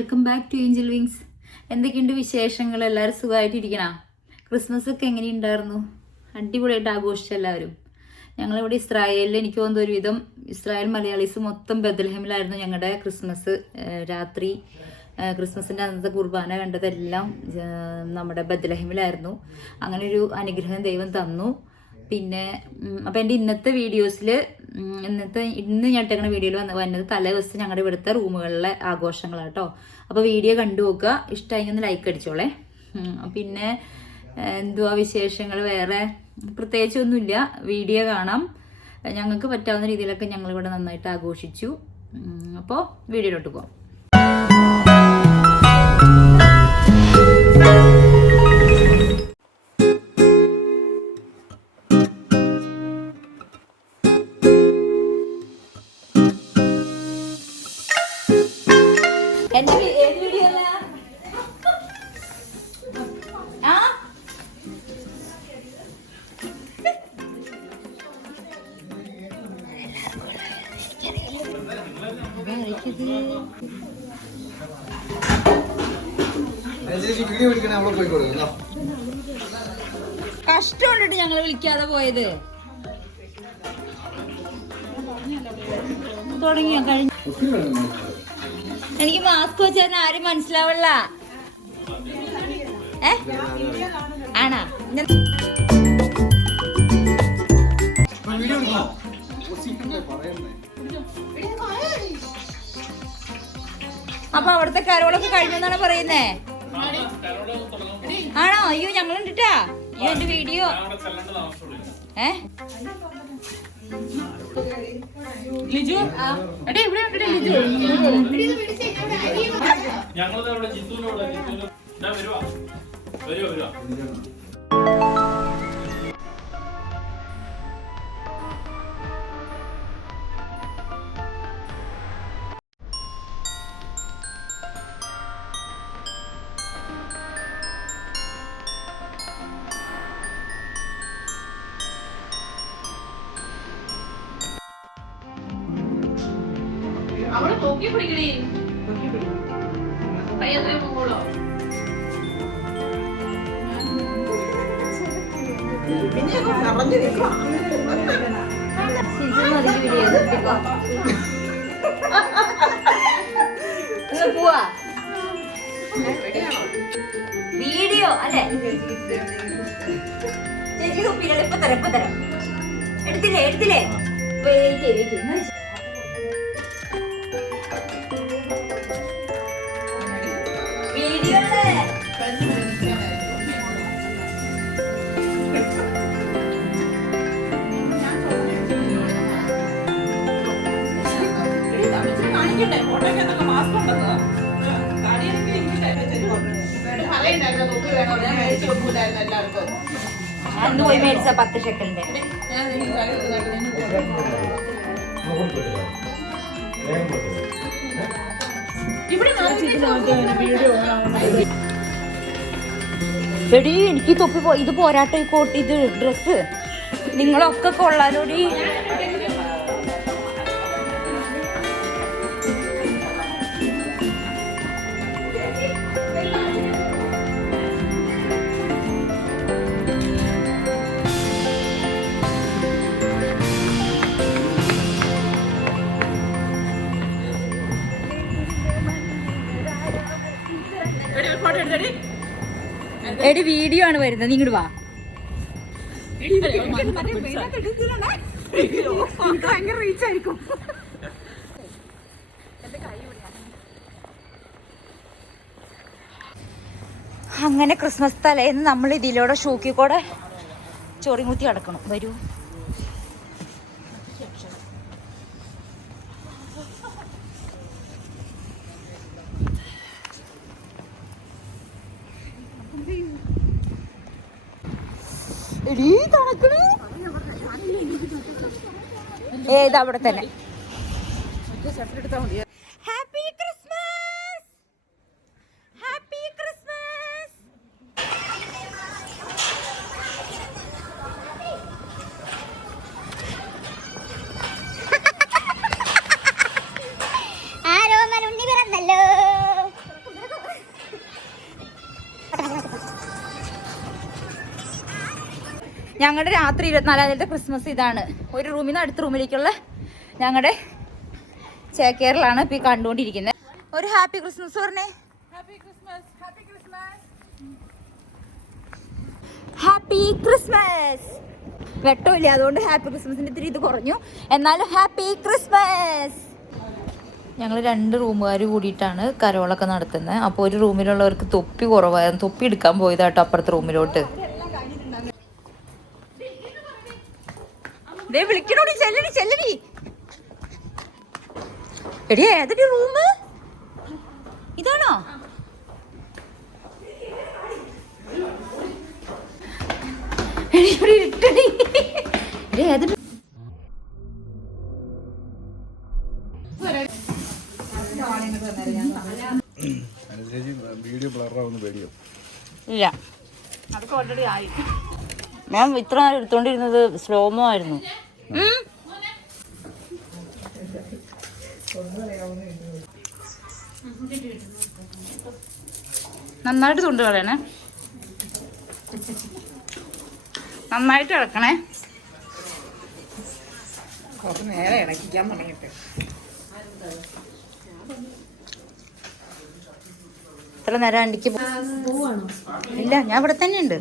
Welcome back to Angel Wings. എന്തൊക്കെയുണ്ട് വിശേഷങ്ങൾ? എല്ലാവരും സുഖമായിട്ടിരിക്കണ? ക്രിസ്മസ് ഒക്കെ എങ്ങനെയുണ്ടായിരുന്നു? അടിപൊളിയായിട്ട് ആഘോഷിച്ച എല്ലാവരും. ഞങ്ങളിവിടെ ഇസ്രായേലിൽ എനിക്ക് തോന്നുന്ന ഒരുവിധം ഇസ്രായേൽ മലയാളീസ് മൊത്തം ബethlehem-ലായിരുന്നു ഞങ്ങളുടെ ക്രിസ്മസ് രാത്രി. ക്രിസ്മസിൻ്റെ അന്നത്തെ കുർബാന കണ്ടതെല്ലാം നമ്മുടെ ബethlehem-ലായിരുന്നു. അങ്ങനെ ഒരു അനുഗ്രഹം ദൈവം തന്നു. പിന്നെ അപ്പം എൻ്റെ ഇന്നത്തെ വീഡിയോസിൽ ഇന്ന് ഞാൻ ഇട്ടേക്കണ വീഡിയോയിൽ വന്നത് തലേ ദിവസം ഞങ്ങളുടെ ഇവിടുത്തെ റൂമുകളിലെ ആഘോഷങ്ങളാട്ടോ. അപ്പോൾ വീഡിയോ കണ്ടു നോക്കുക, ഇഷ്ടമായി ഒന്ന് ലൈക്ക് അടിച്ചോളേ. പിന്നെ എന്തുവാ വിശേഷങ്ങൾ? വേറെ പ്രത്യേകിച്ചൊന്നുമില്ല. വീഡിയോ കാണാം. ഞങ്ങൾക്ക് പറ്റാവുന്ന രീതിയിലൊക്കെ ഞങ്ങളിവിടെ നന്നായിട്ട് ആഘോഷിച്ചു. അപ്പോൾ വീഡിയോയിലോട്ട് പോകാം. കഷ്ടമുണ്ടിട്ട് ഞങ്ങള് വിളിക്കാതെ പോയത്. തുടങ്ങിയോ? കഴിഞ്ഞു. എനിക്ക് മാസ്ക് വെച്ചാൽ ആരും മനസ്സിലാവില്ല. ആണാ? അപ്പൊ അവിടുത്തെ കരോളൊക്കെ കഴിഞ്ഞെന്നാണ് പറയുന്നേ. ആണോ? അയ്യോ ഞങ്ങളുണ്ടിട്ടാ ഈ എന്റെ വീഡിയോ. ലിജു അവളെ നോക്കി പിടിക്കണേ. പയ്യത്രേ പോകോളോ? പോവാ വീഡിയോ അല്ലേ? ചേച്ചി തുപ്പിയില്ല. ഇപ്പൊ തരാം. എടുത്തില്ലേ? അന്ന് പോയി മേടിച്ച 10 ഷെക്കലിന്റെ. എടി എനിക്ക് തൊപ്പി ഇത് പോരാട്ടോ. ഈ കോട്ട്, ഇത് ഡ്രസ്സ് നിങ്ങളൊക്കെ കൊള്ളാലോടി. എടി വീഡിയോ ആണ് വരുന്നത്, ഇങ്ങോട്ട് വാ. അങ്ങനെ ക്രിസ്മസ് തലേന്ന് നമ്മൾ ഇതിലൂടെ ഷൂക്കിക്കൂടെ ചൊറിമുത്തി കിടക്കണം. വരൂ. അവിടെ തന്നെ. Happy Christmas, happy Christmas. ആരോ ഉണ്ണി പിറന്നല്ലോ. ഞങ്ങളുടെ രാത്രി 24 ക്രിസ്മസ് ഇതാണ്. ഒരു റൂമിൽ നിന്ന് അടുത്ത റൂമിലേക്കുള്ള ഞങ്ങളുടെ ചേക്കേറിലാണ് ഇപ്പം ഈ കണ്ടുകൊണ്ടിരിക്കുന്നത്. ഒരു ഹാപ്പി ക്രിസ്മസ് പറഞ്ഞേ. Happy Christmas. വെട്ടമില്ല, അതുകൊണ്ട് ഹാപ്പി ക്രിസ്മസിൻ്റെ ഇത്തിരി ഇത് കുറഞ്ഞു. എന്നാലും ഹാപ്പി ക്രിസ്മസ്. ഞങ്ങൾ 2 റൂമുകാർ കൂടിയിട്ടാണ് കരോളൊക്കെ നടത്തുന്നത്. അപ്പോൾ ഒരു റൂമിലുള്ളവർക്ക് തൊപ്പി കുറവായിരുന്നു. തൊപ്പി എടുക്കാൻ പോയതാട്ടോ അപ്പുറത്തെ റൂമിലോട്ട്. വിളിക്കണോടി, ചെല്ലടി ചെല്ലടി. എടി ഏതൊരു റൂം ഇതാണോ? ഇല്ല, അതൊക്കെ ഓൾറെഡി ആയി. ഞാൻ ഇത്ര നേരം എടുത്തോണ്ടിരുന്നത് സ്ലോമോ ആയിരുന്നു. നന്നായിട്ട് തൊണ്ട് കളയണേ, നന്നായിട്ട് ഇളക്കണേ. കുറച്ച് നേരെ ഇളക്കിക്കാൻ തുടങ്ങിയിട്ട്. ഇത്ര നേരം അണ്ടിക്ക് ഇല്ല, ഞാൻ ഇവിടെ തന്നെ ഉണ്ട്.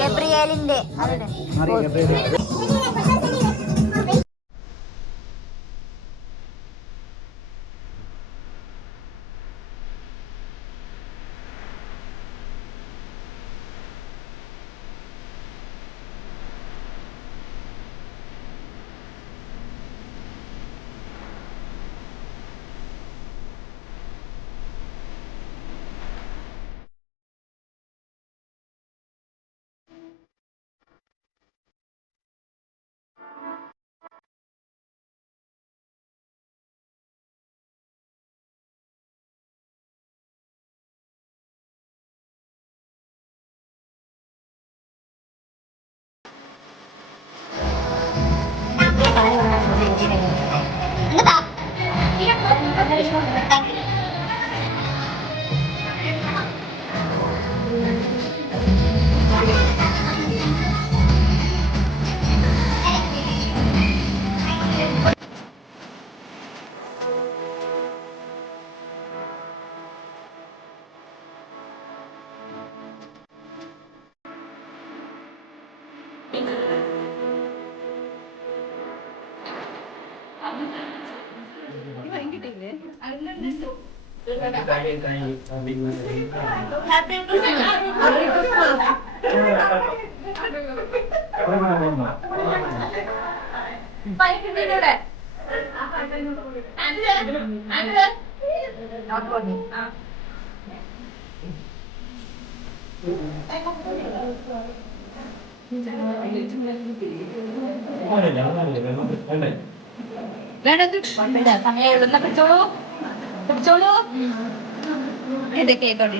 ഗബ്രിയേലിന്റെ പിടിച്ചോളൂ പിടിച്ചോളൂ. എന്റെ കേക്കോട്ടെ.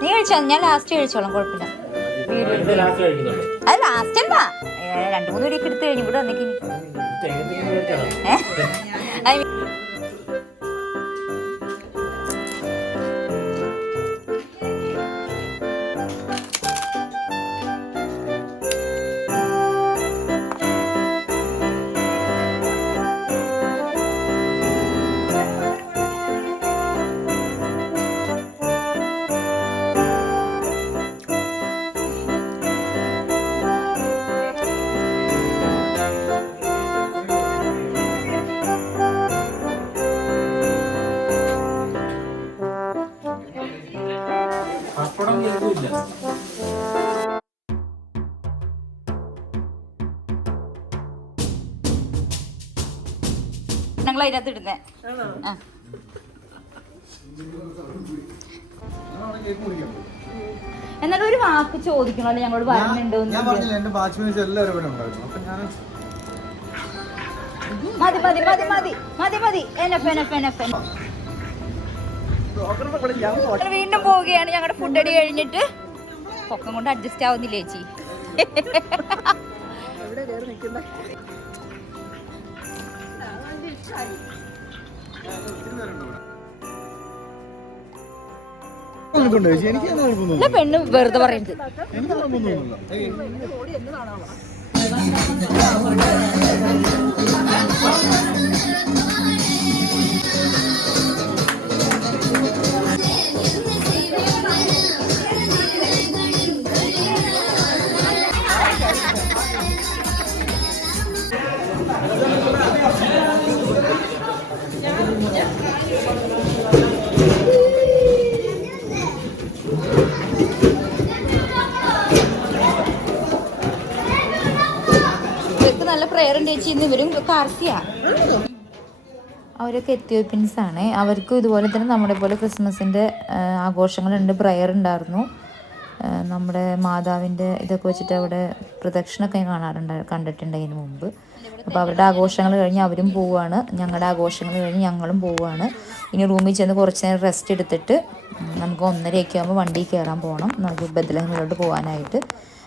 നീ കഴിച്ചോ, ഞാൻ ലാസ്റ്റ് കഴിച്ചോളാം, കുഴപ്പമില്ല. അത് ലാസ്റ്റ് എന്താ 2-3 വീടിയൊക്കെ എടുത്ത് കഴിഞ്ഞു ഇവിടെ വന്നേക്ക്. ഞങ്ങൾ അതിനകത്ത് ഇടുന്നേ. എന്നാലും ഒരു വാക്ക് ചോദിക്കണല്ലോ ഞങ്ങളോട് വരുന്നുണ്ടോ. മതി മതി മതി മതി മതി മതി എനഫ് എനഫ് എനഫ്. വീണ്ടും പോവുകയാണ്. ഞങ്ങളുടെ ഫുഡ് അടി കഴിഞ്ഞിട്ട് പൊക്കം കൊണ്ട് അഡ്ജസ്റ്റ് ആവുന്നില്ലേ ചേച്ചി? പെണ്ണ് വെറുതെ പറയുന്നത്. നല്ല പ്രയർ ഉണ്ട് ചേച്ചി. ഇന്ന് ഇവരും കാർത്തിയ, അവരൊക്കെ എത്യോപ്യൻസ് ആണ്. അവർക്കും ഇതുപോലെ തന്നെ നമ്മുടെ പോലെ ക്രിസ്മസിൻ്റെ ആഘോഷങ്ങളുണ്ട്. പ്രയർ ഉണ്ടായിരുന്നു. നമ്മുടെ മാതാവിൻ്റെ ഇതൊക്കെ വെച്ചിട്ട് അവിടെ പ്രദക്ഷിണമൊക്കെ കണ്ടിട്ടുണ്ട് ഇതിന് മുമ്പ്. അപ്പോൾ അവരുടെ ആഘോഷങ്ങൾ കഴിഞ്ഞ് അവരും പോവുകയാണ്, ഞങ്ങളുടെ ആഘോഷങ്ങൾ കഴിഞ്ഞ് ഞങ്ങളും പോവുകയാണ്. ഇനി റൂമിൽ ചെന്ന് കുറച്ച് നേരം റെസ്റ്റ് എടുത്തിട്ട് നമുക്ക് 1:30 ആകുമ്പോൾ വണ്ടിയിൽ കയറാൻ പോകണം, നമുക്ക് ബethlehem പോകാനായിട്ട്.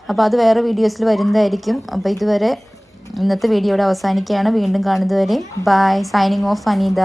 അപ്പോൾ അത് വേറെ വീഡിയോസിൽ വരുന്നതായിരിക്കും. അപ്പോൾ ഇതുവരെ ഇന്നത്തെ വീഡിയോയുടെ അവസാനിക്കുകയാണ്. വീണ്ടും കാണുന്നതുവരെ ബൈ. Signing off Anitha.